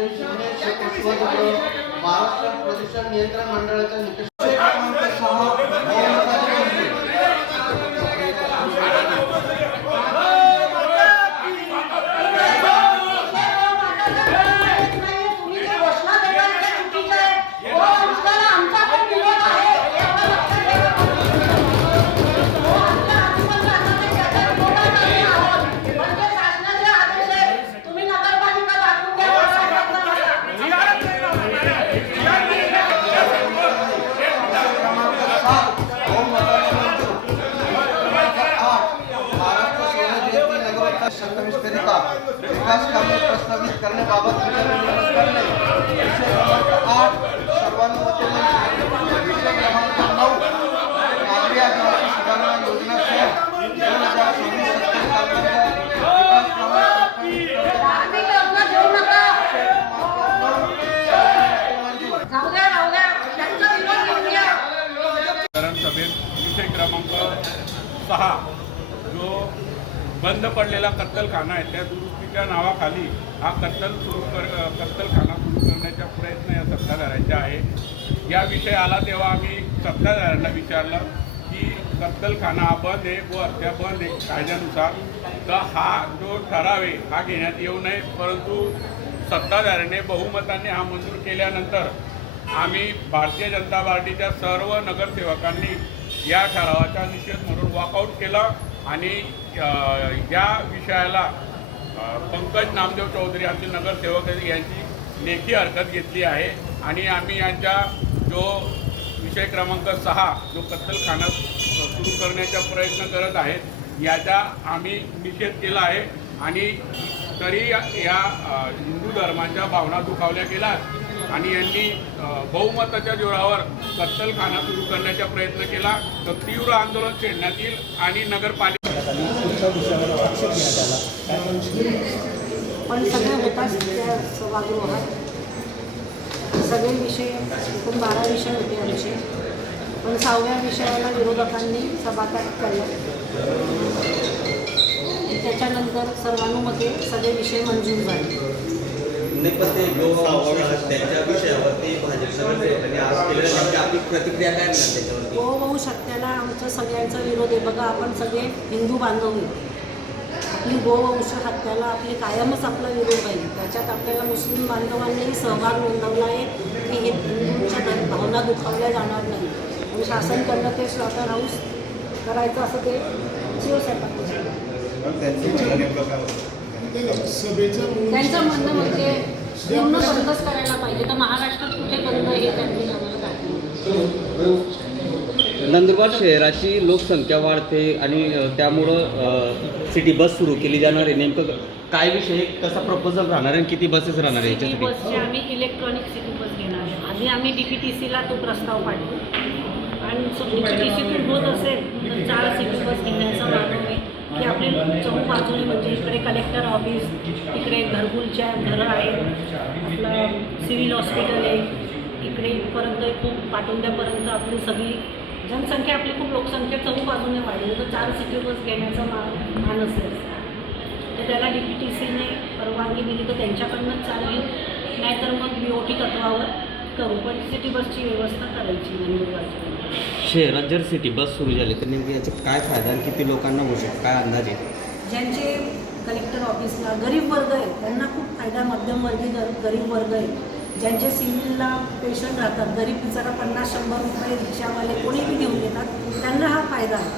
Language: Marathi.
श्री शिवनेर शेकोत्सवाजवळ महाराष्ट्र प्रदूषण नियंत्रण मंडळाच्या निकष करिता विकास कामे प्रस्तावित करण्याबाबत विचार करणे। विषय क्रमांक 8 सर्वानुमते विषय क्रमांक 9 नागरी आदिवासी सुधारणा योजनेसह 2026-27 कालखंडाच्या विकास कामे सभेत विषय क्रमांक 6 जो बंद पडलेला कत्तलखाना आहे त्या दुरुस्तीच्या नावाखाली हा कत्तलखाना सुरू करण्याचा प्रयत्न या सत्ताधाऱ्यांचा आहे। या विषय आला तेव्हा आम्ही सत्ताधाऱ्यांना विचारलं की कत्तलखाना हा बंद आहे व हत्या बंद आहे कायद्यानुसार, तर हा जो ठराव आहे हा घेण्यात येऊ नये, परंतु सत्ताधाऱ्याने बहुमताने हा मंजूर केल्यानंतर आम्ही भारतीय जनता पार्टीच्या सर्व नगरसेवकांनी या ठरावाचा निषेध म्हणून वॉकआउट केलं आणि या विषयाला पंकज नामदेव चौधरी आमचे नगरसेवक यांची लेखी हरकत घेतली आहे आणि आम्ही यांच्या जो विषय क्रमांक 6 जो कत्तलखाना सुरू करण्याचा प्रयत्न करत आहेत याचा आम्ही निषेध केला आहे आणि तरी या हिंदू धर्माच्या भावना दुखावल्या गेल्या आणि यांनी बहुमताच्या जोरावर कत्तलखाना सुरू करण्याचा प्रयत्न केला, तर तीव्र आंदोलन छेडण्यात येईल आणि नगरपालिका पण सगळे होताच त्या सभागृहात सगळे विषय एकूण 12 विषय होते आमचे, पण 6व्या विषयाला विरोधकांनी सभात्याग केला। त्याच्यानंतर सर्वानुमते सगळे विषय मंजूर झाले। त्यांच्या विषयावरती भाजपने आज केलेल्या आपली प्रतिक्रिया काय नाही त्याच्यावरती? गोवंश हत्याला आमचं सगळ्यांचा विरोध आहे। बघा, आपण सगळे हिंदू बांधव आहे, आपली गोवंश हत्याला आपली कायमच आपला विरोध आहे। त्याच्यात आपल्याला मुस्लिम बांधवांनीही सहभाग नोंदवला आहे की हे हिंदूंच्या भावना दुखावल्या जाणार नाही आणि शासन करणं ते स्लॉटर हाऊस करायचं असं ते शिवसेना त्यांचं म्हणणं म्हणजे पूर्ण बंदच करायला पाहिजे, तर महाराष्ट्रात कुठे बंद हे त्यांनी आम्हाला दाखवलं। नंदुरबार शहराची लोकसंख्या वाढते आणि त्यामुळं सिटी बस सुरू केली जाणार आहे, नेमकं काय विषय, कसा प्रपोजल राहणार आहे, किती बसेस राहणार आहे सिटी बसचे आम्ही इलेक्ट्रॉनिक सिटी बस घेणार आहे। आधी आम्ही DPTCला तो प्रस्ताव पाठवू आणि DPTCतून होत असेल तर 4 सिटी बस घेण्याचा मार्ग आहे की आपले चौबाजूने म्हणजे इकडे कलेक्टर ऑफिस, इकडे घरकुलच्या घरं आहेत, आपलं सिव्हिल हॉस्पिटल आहे, इकडे इथपर्यंत खूप पाटोंद्यापर्यंत आपली सगळी जनसंख्या आपली खूप लोकसंख्या चौबाजूने वाढली, तर 4 सिटी बस घेण्याचा मान असेल तर त्याला DPTCने परवानगी दिली तर त्यांच्याकडूनच चालेल, नाहीतर मग BOT तत्वावर करू, पण सिटी बसची व्यवस्था करायची नंदुरबारची। शहरात जर सिटी बस सुरू झाली तर नेमकी याचा काय फायदा आणि किती लोकांना होऊ शकतो, काय अंदाज आहे? ज्यांचे कलेक्टर ऑफिसला गरीब वर्ग आहे त्यांना खूप फायदा, मध्यमवर्गीय गरीब वर्ग आहे, ज्यांचे सिव्हिलला पेशंट राहतात, गरीब बिचारा 50-100 रुपये रिक्षावाले कोणीही घेऊन येतात, त्यांना हा फायदा आहे।